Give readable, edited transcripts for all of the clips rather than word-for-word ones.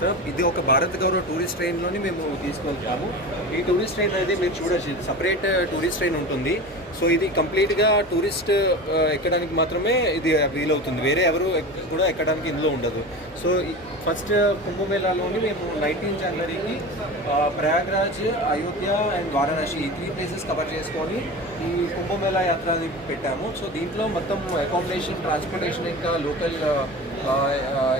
తర్వాత ఇది ఒక భారత్ గౌరవ టూరిస్ట్ ట్రైన్లోని మేము తీసుకెళ్తాము. ఈ టూరిస్ట్ ట్రైన్ అనేది మీరు చూడొచ్చు, సపరేట్ టూరిస్ట్ ట్రైన్ ఉంటుంది. సో ఇది కంప్లీట్గా టూరిస్ట్ ఎక్కడానికి మాత్రమే ఇది వీలవుతుంది, వేరే ఎవరు కూడా ఎక్కడానికి ఇందులో ఉండదు. సో ఫస్ట్ కుంభమేళాలోని మేము 19 జనవరికి ప్రయాగ్రాజ్, అయోధ్య అండ్ వారణాసి ఈ 3 ప్లేసెస్ కవర్ చేసుకొని ఈ కుంభమేళా యాత్రని పెట్టాము. సో దీంట్లో మొత్తం అకామిడేషన్, ట్రాన్స్పోర్టేషన్, ఇంకా లోకల్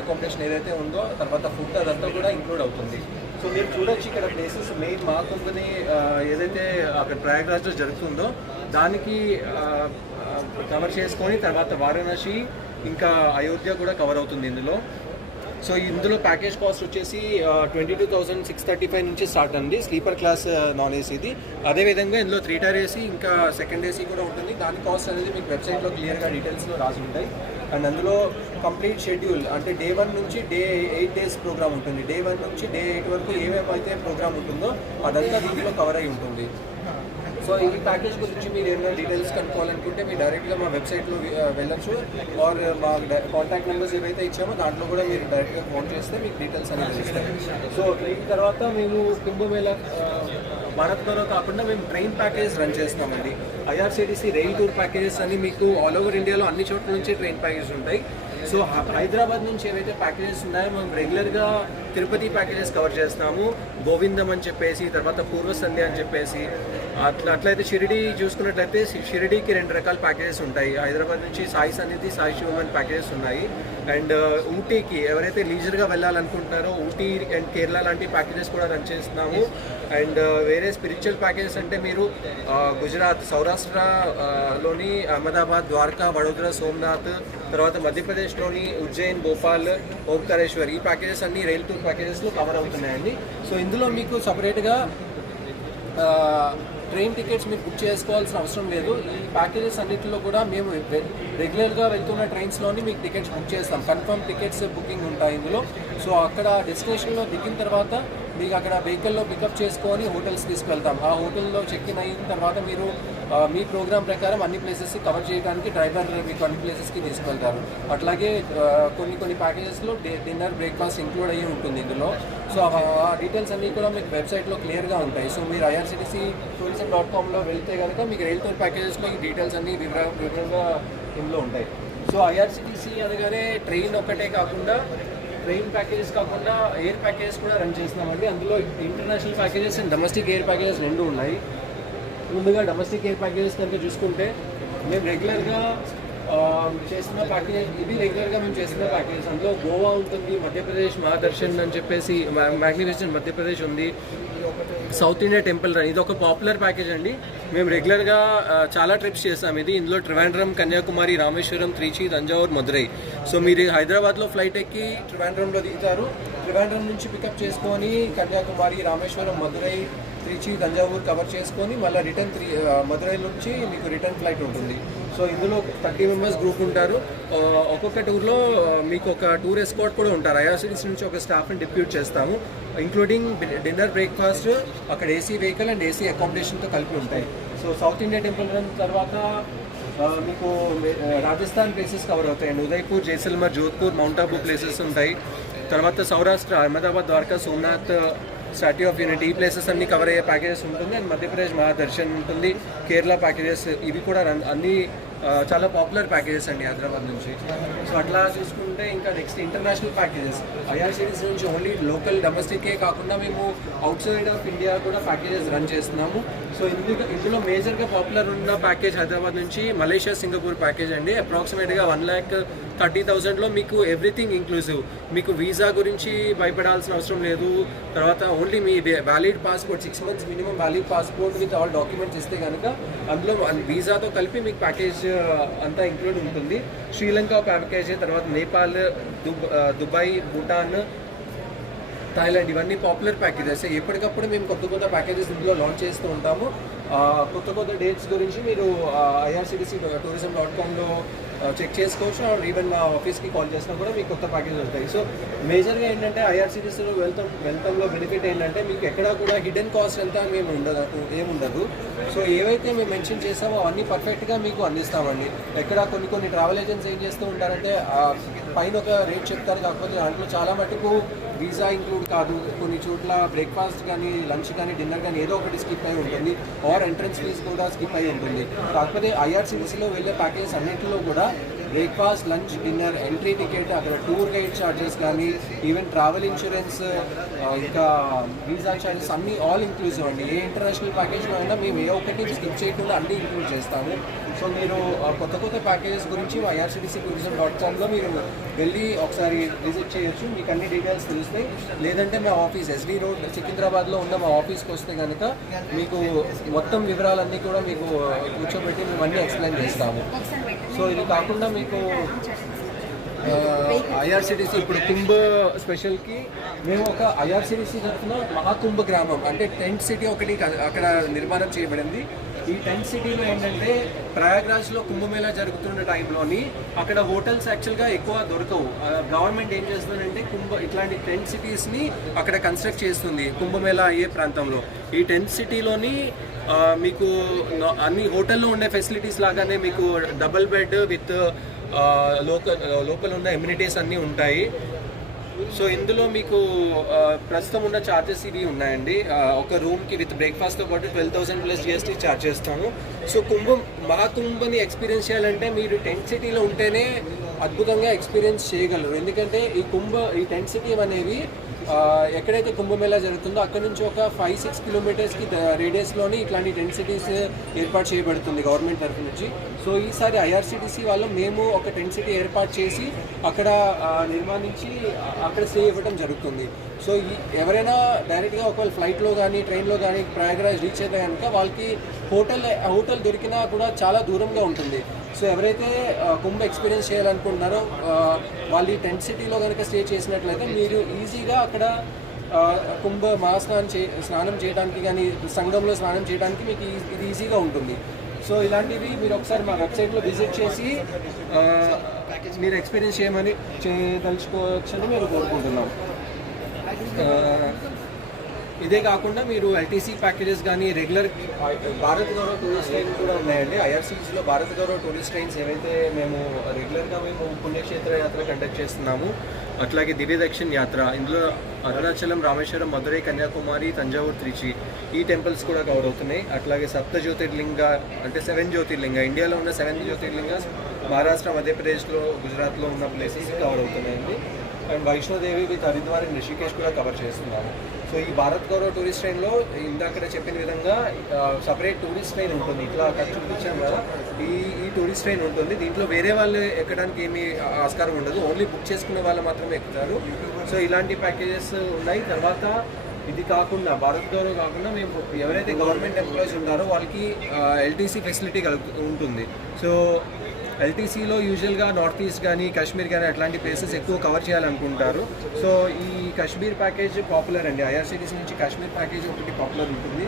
అకామిడేషన్ ఏదైతే ఉందో, తర్వాత ఫుడ్ అదంతా కూడా ఇంక్లూడ్ అవుతుంది. సో మీరు చూడొచ్చు ఇక్కడ ప్లేసెస్ మెయిన్ మా కుంభని ఏదైతే అక్కడ ప్రయాగ్రాజ్లో జరుగుతుందో దానికి కవర్ చేసుకొని తర్వాత వారణాసి ఇంకా అయోధ్య కూడా కవర్ అవుతుంది ఇందులో. సో ఇందులో ప్యాకేజ్ కాస్ట్ వచ్చేసి 22,635 నుంచి స్టార్ట్ అండి, స్లీపర్ క్లాస్ నాన్ ఏసీది. అదేవిధంగా ఇందులో 3 టైర్ ఏసీ ఇంకా సెకండ్ ఏసీ కూడా ఉంటుంది. దాని కాస్ట్ అనేది మీకు వెబ్సైట్లో క్లియర్గా డీటెయిల్స్లో రాసి ఉంటాయి. అండ్ అందులో కంప్లీట్ షెడ్యూల్ అంటే డే 1 నుంచి డే 8 డేస్ ప్రోగ్రామ్ ఉంటుంది. డే 1 నుంచి డే 8 వరకు ఏమేమైతే ప్రోగ్రామ్ ఉంటుందో అదంతా దీంట్లో కవర్ అయి ఉంటుంది. సో ఈ ప్యాకేజ్ గురించి మీరు ఏమైనా డీటెయిల్స్ కనుక్కోవాలనుకుంటే మీరు డైరెక్ట్గా మా వెబ్సైట్లో వెళ్ళొచ్చు, ఆర్ మా కాంటాక్ట్ నెంబర్స్ ఏవైతే ఇచ్చామో దాంట్లో కూడా మీరు డైరెక్ట్గా ఫోన్ చేస్తే మీకు డీటెయిల్స్ అనేది ఇస్తాయి. సో ఈ తర్వాత మేము కుంభమేళా భారత్ గౌరవ కాకుండా మేము ట్రైన్ ప్యాకేజ్ రన్ చేస్తున్నామండి. ఐఆర్సీటీసీ రైల్ టూర్ ప్యాకేజెస్ అని మీకు ఆల్ ఓవర్ ఇండియాలో అన్ని చోట్ల నుంచి ట్రైన్ ప్యాకేజెస్ ఉంటాయి. సో హైదరాబాద్ నుంచి ఏవైతే ప్యాకేజెస్ ఉన్నాయో మేము రెగ్యులర్గా తిరుపతి ప్యాకేజెస్ కవర్ చేస్తున్నాము, గోవిందం అని చెప్పేసి, తర్వాత పూర్వ సంధ్య అని చెప్పేసి. అట్లయితే షిరిడి చూసుకున్నట్లయితే షిరిడీకి 2 రకాల ప్యాకేజెస్ ఉంటాయి. హైదరాబాద్ నుంచి సాయి సన్నిధి, సాయి శివమన్ ప్యాకేజెస్ ఉన్నాయి. అండ్ ఊటీకి ఎవరైతే లీజర్గా వెళ్ళాలనుకుంటున్నారో ఊటీ అండ్ కేరళ లాంటి ప్యాకేజెస్ కూడా రన్ చేస్తున్నాము. అండ్ వేరే స్పిరిచువల్ ప్యాకేజెస్ అంటే మీరు గుజరాత్, సౌరాష్ట్రలోని అహ్మదాబాద్, ద్వారకా, వడోదర, సోమనాథ్, తర్వాత మధ్యప్రదేశ్లోని ఉజ్జయిన్, భోపాల్, ఓంకారేశ్వర్ ఈ ప్యాకేజెస్ అన్ని రైల్ టూర్ ప్యాకేజెస్లో కవర్ అవుతున్నాయండి. సో ఇందులో మీకు సపరేట్గా ట్రైన్ టికెట్స్ మీరు బుక్ చేసుకోవాల్సిన అవసరం లేదు. ఈ ప్యాకేజెస్ అన్నింటిలో కూడా మేము రెగ్యులర్గా వెళ్తున్న ట్రైన్స్లోని మీకు టికెట్స్ బుక్ చేస్తాం, కన్ఫర్మ్ టికెట్స్ బుకింగ్ ఉంటాయి ఇందులో. సో అక్కడ డెస్టినేషన్లో దిగిన తర్వాత మీకు అక్కడ వెహికల్లో పికప్ చేసుకొని హోటల్స్ తీసుకెళ్తాం. ఆ హోటల్లో చెక్ ఇన్ అయిన తర్వాత మీరు మీ ప్రోగ్రామ్ ప్రకారం అన్ని ప్లేసెస్ కవర్ చేయడానికి డ్రైవర్ మీకు అన్ని ప్లేసెస్కి తీసుకెళ్తారు. అట్లాగే కొన్ని ప్యాకేజెస్లో డిన్నర్, బ్రేక్ఫాస్ట్ ఇంక్లూడ్ అయ్యి ఉంటుంది ఇందులో. సో ఆ డీటెయిల్స్ అన్నీ కూడా మీకు వెబ్సైట్లో క్లియర్గా ఉంటాయి. సో మీరు irctc.com వెళ్తే కనుక మీకు రైల్ టూర్ ప్యాకేజెస్లో ఈ డీటెయిల్స్ అన్నీ వివరంగా ఇందులో ఉంటాయి. సో ఐఆర్సీటీసీ అనగానే ట్రైన్ ఒక్కటే కాకుండా, ట్రైన్ ప్యాకేజెస్ కాకుండా ఎయిర్ ప్యాకేజెస్ కూడా రన్ చేస్తున్నామండి. అందులో international packages and domestic air packages 2 ఉన్నాయి. ముందుగా డొమెస్టిక్ ఎయిర్ ప్యాకేజెస్ కనుక చూసుకుంటే మేము రెగ్యులర్గా చేస్తున్న ప్యాకేజ్ ఇది రెగ్యులర్గా మేము చేస్తున్న ప్యాకేజ్. అందులో గోవా ఉంటుంది, మధ్యప్రదేశ్ మహాదర్శన్ అని చెప్పేసి మ్యాగ్నిఫిసెంట్ మధ్యప్రదేశ్ ఉంది, సౌత్ ఇండియా టెంపుల్ రన్ ఇది ఒక పాపులర్ ప్యాకేజ్ అండి. మేము రెగ్యులర్గా చాలా ట్రిప్స్ చేస్తాం ఇది. ఇందులో ట్రివాండ్రం, కన్యాకుమారి, రామేశ్వరం, త్రిచి, తంజావూర్, మదురై. సో మీరు హైదరాబాద్లో ఫ్లైట్ ఎక్కి ట్రివాండ్రంలో దిగుతారు, ట్రివాండ్రం నుంచి పికప్ చేసుకొని కన్యాకుమారి, రామేశ్వరం, మదురై, త్రిచి, తంజావూర్ కవర్ చేసుకొని మళ్ళీ రిటర్న్ మదురై నుంచి మీకు రిటర్న్ ఫ్లైట్ ఉంటుంది. సో ఇందులో 30 మెంబర్స్ గ్రూప్ ఉంటారు. ఒక్కొక్క టూర్లో మీకు ఒక టూర్ ఎస్కార్ట్ కూడా ఉంటారు. ఐఆర్సీటీసీ నుంచి ఒక స్టాఫ్ని డిప్యూట్ చేస్తాము, ఇంక్లూడింగ్ డిన్నర్, బ్రేక్ఫాస్ట్, అక్కడ ఏసీ వెహికల్ అండ్ ఏసీ అకామిడేషన్తో కలిపి ఉంటాయి. So South India temple run తర్వాత మీకు రాజస్థాన్ ప్లేసెస్ కవర్ అవుతాయండి. ఉదయ్పూర్, జైసల్మర్, జోధ్పూర్, మౌంట్ ఆబూ ప్లేసెస్ ఉంటాయి. తర్వాత Saurashtra, Ahmedabad, Dwarka, Somnath, Statue of Unity ఈ ప్లేసెస్ అన్ని కవర్ అయ్యే ప్యాకేజెస్ ఉంటుంది. అండ్ మధ్యప్రదేశ్ మహాదర్శన్ ఉంటుంది, కేరళ ప్యాకేజెస్ ఇవి కూడా అన్ని చాలా పాపులర్ ప్యాకేజెస్ అండి హైదరాబాద్ నుంచి. సో అట్లా చూసుకుంటే ఇంకా నెక్స్ట్ ఇంటర్నేషనల్ ప్యాకేజెస్ ఐఆర్సీటీసీ నుంచి ఓన్లీ లోకల్ డొమెస్టికే కాకుండా మేము అవుట్ సైడ్ ఆఫ్ ఇండియా కూడా ప్యాకేజెస్ రన్ చేస్తున్నాము. సో ఇందులో మేజర్గా పాపులర్ ఉన్న ప్యాకేజ్ హైదరాబాద్ నుంచి మలేషియా, సింగపూర్ ప్యాకేజ్ అండి. అప్రాక్సిమేట్గా 1,30,000లో మీకు ఎవ్రీథింగ్ ఇంక్లూజివ్. మీకు వీసా గురించి భయపడాల్సిన అవసరం లేదు. తర్వాత only me valid passport 6 months minimum valid passport with all documents ఇస్తే కనుక అందులో వీసాతో కలిపి మీకు ప్యాకేజ్ అంతా ఇంక్లూడ్ ఉంటుంది. శ్రీలంక ప్యాకేజ్, తర్వాత నేపాల్, దుబాయ్, భూటాన్, థాయిలాండ్ ఇవన్నీ పాపులర్ ప్యాకేజెస్. ఎప్పటికప్పుడు మేము కొత్త ప్యాకేజెస్ ఇందులో లాంచ్ చేస్తూ ఉంటాము. కొత్త డేట్స్ గురించి మీరు irctc.tourism.com చెక్ చేసుకోవచ్చు. అండ్ ఈవెన్ మా ఆఫీస్కి కాల్ చేసినా కూడా మీకు కొత్త ప్యాకేజ్ ఉంటాయి. సో మేజర్గా ఏంటంటే ఐఆర్సీటీసీలో వెళ్తాంలో బెనిఫిట్ ఏంటంటే మీకు ఎక్కడా కూడా హిడెన్ కాస్ట్ ఎంత ఏముండదు. సో ఏవైతే మేము మెన్షన్ చేస్తామో అవన్నీ పర్ఫెక్ట్గా మీకు అందిస్తామండి. ఎక్కడ కొన్ని ట్రావెల్ ఏజెంట్స్ ఏం చేస్తూ ఉంటారంటే పైన ఒక రేట్ చెప్తారు, కాకపోతే దాంట్లో చాలా మటుకు వీసా ఇంక్లూడ్ కాదు, కొన్ని చోట్ల బ్రేక్ఫాస్ట్ కానీ లంచ్ కానీ డిన్నర్ కానీ ఏదో ఒకటి స్కిప్ అయి ఉంటుంది, ఆర్ ఎంట్రన్స్ ఫీజ్ కూడా స్కిప్ అయి ఉంటుంది. కాకపోతే ఐఆర్సీటీసీలో వెళ్ళే ప్యాకేజ్ అన్నింటిలో కూడా breakfast, lunch, dinner, entry ticket, అక్కడ టూర్ గైడ్ ఛార్జెస్ కానీ ఈవెన్ ట్రావెల్ ఇన్సూరెన్స్, ఇంకా వీసా ఛార్జెస్ అన్నీ ఆల్ ఇంక్లూజివ్ అండి. ఏ ఇంటర్నేషనల్ ప్యాకేజ్లో అయినా మేము ఏ ఒక్కటి స్కిప్ చేయకుండా అన్నీ ఇంక్లూడ్ చేస్తాము. సో మీరు కొత్త ప్యాకేజెస్ గురించి IRCTC-tourism.com మీరు వెళ్ళి ఒకసారి విజిట్ చేయొచ్చు, మీకు అన్ని డీటెయిల్స్ తెలుస్తాయి. లేదంటే మా ఆఫీస్ SD రోడ్ సికింద్రాబాద్లో ఉన్న మా ఆఫీస్కి వస్తే కనుక మీకు మొత్తం వివరాలన్నీ కూడా మీకు కూర్చోబెట్టి మేము అన్నీ ఎక్స్ప్లెయిన్ చేస్తాము. సో ఇది కాకుండా మీకు IRCTC ఇప్పుడు కుంభ స్పెషల్కి మేము ఒక IRCTC తరఫున మహాకుంభ గ్రామం అంటే టెంట్ సిటీ ఒకటి అక్కడ నిర్మాణం చేయబడింది. ఈ టెంట్ సిటీలో ఏంటంటే ప్రయాగ్రాజ్లో కుంభమేళా జరుగుతున్న టైంలోని అక్కడ హోటల్స్ యాక్చువల్గా ఎక్కువ దొరకవు. గవర్నమెంట్ ఏం చేస్తుందంటే ఇట్లాంటి టెంట్ సిటీస్ని అక్కడ కన్స్ట్రక్ట్ చేస్తుంది కుంభమేళా అయ్యే ప్రాంతంలో. ఈ టెంట్ సిటీలోని మీకు అన్ని హోటల్లో ఉండే ఫెసిలిటీస్ లాగానే మీకు డబుల్ బెడ్ విత్ లోపల ఉన్న ఎమ్యూనిటీస్ అన్నీ ఉంటాయి. సో ఇందులో మీకు ప్రస్తుతం ఉన్న ఛార్జెస్ ఇవి ఉన్నాయండి. ఒక రూమ్కి విత్ బ్రేక్ఫాస్ట్తో పాటు 12,000 ప్లస్ GST ఛార్జ్ చేస్తాము. సో మహాకుంభని ఎక్స్పీరియన్స్ చేయాలంటే మీరు టెంట్ సిటీలో ఉంటేనే అద్భుతంగా ఎక్స్పీరియన్స్ చేయగలరు. ఎందుకంటే ఈ టెంట్ సిటీ అనేవి ఎక్కడైతే కుంభమేళా జరుగుతుందో అక్కడ నుంచి ఒక 5-6 కిలోమీటర్స్కి రేడియస్లోని ఇట్లాంటి టెంట్ సిటీస్ ఏర్పాటు చేయబడుతుంది గవర్నమెంట్ తరఫు నుంచి. సో ఈసారి IRCTC వాళ్ళు మేము ఒక టెంట్ సిటీ ఏర్పాటు చేసి అక్కడ నిర్మాణించి అక్కడ స్టే ఇవ్వడం జరుగుతుంది. సో ఎవరైనా డైరెక్ట్గా ఒకవేళ ఫ్లైట్లో కానీ ట్రైన్లో కానీ ప్రయాగ్రాజ్ రీచ్ అయితే కనుక వాళ్ళకి హోటల్ దొరికినా కూడా చాలా దూరంగా ఉంటుంది. సో ఎవరైతే కుంభ ఎక్స్పీరియన్స్ చేయాలనుకుంటున్నారో వాళ్ళు ఈ టెంట్ సిటీలో కనుక స్టే చేసినట్లయితే మీరు ఈజీగా అక్కడ కుంభ స్నానం చేయడానికి కానీ సంఘంలో స్నానం చేయడానికి మీకు ఇది ఈజీగా ఉంటుంది. సో ఇలాంటివి మీరు ఒకసారి మా వెబ్సైట్లో విజిట్ చేసి మీరు ఎక్స్పీరియన్స్ చేయదలుచుకోవచ్చని మేము కోరుకుంటున్నాం. ఇదే కాకుండా మీరు LTC ప్యాకేజెస్ కానీ regular Bharat Gaurav tourist train కూడా ఉన్నాయండి. IRCTCలో భారత్ గౌరవ్ టూరిస్ట్ ట్రైన్స్ ఏవైతే మేము రెగ్యులర్గా పుణ్యక్షేత్ర యాత్ర కండక్ట్ చేస్తున్నాము, అట్లాగే దివ్య దక్షిణ్ యాత్ర, ఇందులో అరుణాచలం, రామేశ్వరం, మధురై, కన్యాకుమారి, తంజావూర్, త్రిచి ఈ టెంపుల్స్ కూడా కవర్ అవుతున్నాయి. అట్లాగే 7 జ్యోతిర్లింగ అంటే 7 జ్యోతిర్లింగ ఇండియాలో ఉన్న 7 జ్యోతిర్లింగ మహారాష్ట్ర, మధ్యప్రదేశ్లో, గుజరాత్లో ఉన్న ప్లేసెస్ కవర్ అవుతున్నాయండి. And Vaishno Devi with Haridwar and Rishikesh కూడా కవర్ చేస్తున్నాము. సో ఈ భారత్ గౌరవ్ టూరిస్ట్ ట్రైన్లో ఇందాక చెప్పిన విధంగా సపరేట్ టూరిస్ట్ ట్రైన్ ఉంటుంది. ఇట్లా అక్కడ చూపించాం కదా, ఈ టూరిస్ట్ ట్రైన్ ఉంటుంది. దీంట్లో వేరే వాళ్ళు ఎక్కడానికి ఏమీ ఆస్కారం ఉండదు, ఓన్లీ బుక్ చేసుకునే వాళ్ళు మాత్రమే ఎక్కుతారు. సో ఇలాంటి ప్యాకేజెస్ ఉన్నాయి. తర్వాత ఇది కాకుండా భారత్ గౌరవ్ కాకుండా మేము ఎవరైతే గవర్నమెంట్ ఎంప్లాయీస్ ఉంటారో వాళ్ళకి LTC ఫెసిలిటీ ఉంటుంది. సో LTCలో యూజువల్గా నార్త్ ఈస్ట్ కానీ కాశ్మీర్ కానీ అట్లాంటి ప్లేసెస్ ఎక్కువ కవర్ చేయాలనుకుంటారు. సో ఈ కాశ్మీర్ ప్యాకేజ్ పాపులర్ అండి. IRCTC నుంచి కాశ్మీర్ ప్యాకేజ్ ఒకటి పాపులర్ ఉంటుంది.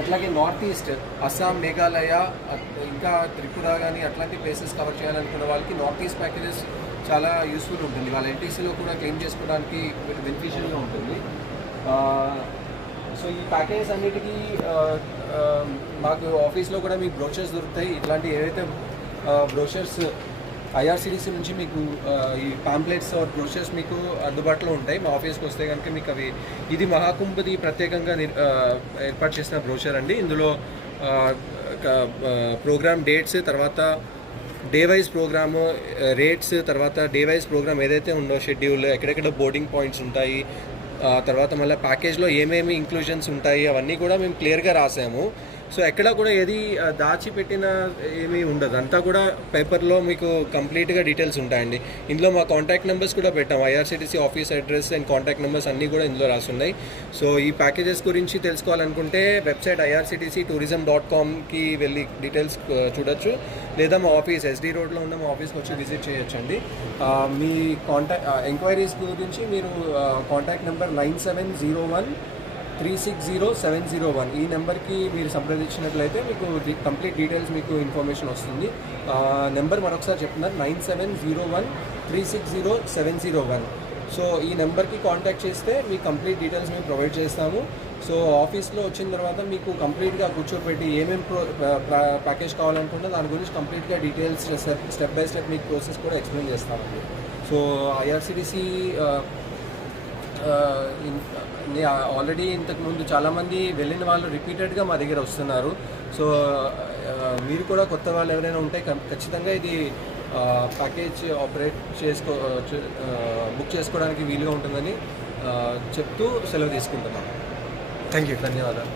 అట్లాగే నార్త్ ఈస్ట్ అస్సాం, మేఘాలయ, ఇంకా త్రిపుర కానీ అట్లాంటి ప్లేసెస్ కవర్ చేయాలనుకున్న వాళ్ళకి నార్త్ ఈస్ట్ ప్యాకేజెస్ చాలా యూస్ఫుల్ ఉంటుంది. వాళ్ళ LTCలో కూడా క్లెయిమ్ చేసుకోవడానికి బెనిఫిషియల్గా ఉంటుంది. సో ఈ ప్యాకేజెస్ అన్నిటికీ మాకు ఆఫీస్లో కూడా మీకు బ్రోచర్స్ దొరుకుతాయి. ఇట్లాంటి ఏవైతే బ్రోషర్స్ IRCTC నుంచి మీకు ఈ పాంప్లెట్స్ ఆర్ బ్రోషర్స్ మీకు అందుబాటులో ఉంటాయి. మా ఆఫీస్కి వస్తే కనుక మీకు అవి ఇది మహాకుంభది ప్రత్యేకంగా ఏర్పాటు చేసిన బ్రోషర్ అండి. ఇందులో ప్రోగ్రామ్ డేట్స్, తర్వాత డే వైజ్ ప్రోగ్రాము రేట్స్, తర్వాత డే వైజ్ ప్రోగ్రామ్ ఏదైతే ఉందో షెడ్యూల్, ఎక్కడెక్కడ బోర్డింగ్ పాయింట్స్ ఉంటాయి, తర్వాత మళ్ళీ ప్యాకేజ్లో ఏమేమి ఇంక్లూజన్స్ ఉంటాయి అవన్నీ కూడా మేము క్లియర్గా రాసాము. సో ఎక్కడ కూడా ఏది దాచిపెట్టిన ఏమీ ఉండదు, అంతా కూడా పేపర్లో మీకు కంప్లీట్గా డీటెయిల్స్ ఉంటాయండి. ఇందులో మా కాంటాక్ట్ నెంబర్స్ కూడా పెట్టాం. IRCTC office address and contact numbers అన్నీ కూడా ఇందులో రాసున్నాయి. సో ఈ ప్యాకేజెస్ గురించి తెలుసుకోవాలనుకుంటే వెబ్సైట్ IRCTC-tourism.comకి వెళ్ళి డీటెయిల్స్ చూడొచ్చు, లేదా మా ఆఫీస్ SD రోడ్లో ఉన్న మా ఆఫీస్కి వచ్చి విజిట్ చేయొచ్చండి. మీ ఎంక్వైరీస్ గురించి మీరు కాంటాక్ట్ నెంబర్ 9701 360701 ఈ నెంబర్కి మీరు సంప్రదించినట్లయితే మీకు కంప్లీట్ డీటెయిల్స్ మీకు ఇన్ఫర్మేషన్ వస్తుంది. నెంబర్ మరొకసారి చెప్తున్నారు 9701360701. సో ఈ నెంబర్కి కాంటాక్ట్ చేస్తే మీకు కంప్లీట్ డీటెయిల్స్ మేము ప్రొవైడ్ చేస్తాము. సో ఆఫీస్లో వచ్చిన తర్వాత మీకు కంప్లీట్గా కూర్చోబెట్టి ఏమేమి ప్యాకేజ్ కావాలనుకుంటే దాని గురించి కంప్లీట్గా డీటెయిల్స్ స్టెప్ బై స్టెప్ మీకు ప్రాసెస్ కూడా ఎక్స్ప్లెయిన్ చేస్తామండి. సో ఐఆర్సిటీసీ ఆల్రెడీ ఇంతకుముందు చాలామంది వెళ్ళిన వాళ్ళు రిపీటెడ్గా మా దగ్గర వస్తున్నారు. సో మీరు కూడా కొత్త వాళ్ళు ఎవరైనా ఉంటే ఖచ్చితంగా ఇది ప్యాకేజ్ బుక్ చేసుకోవడానికి వీలుగా ఉంటుందని చెప్తూ సెలవు తీసుకుంటున్నాను. Thank you. ధన్యవాదాలు.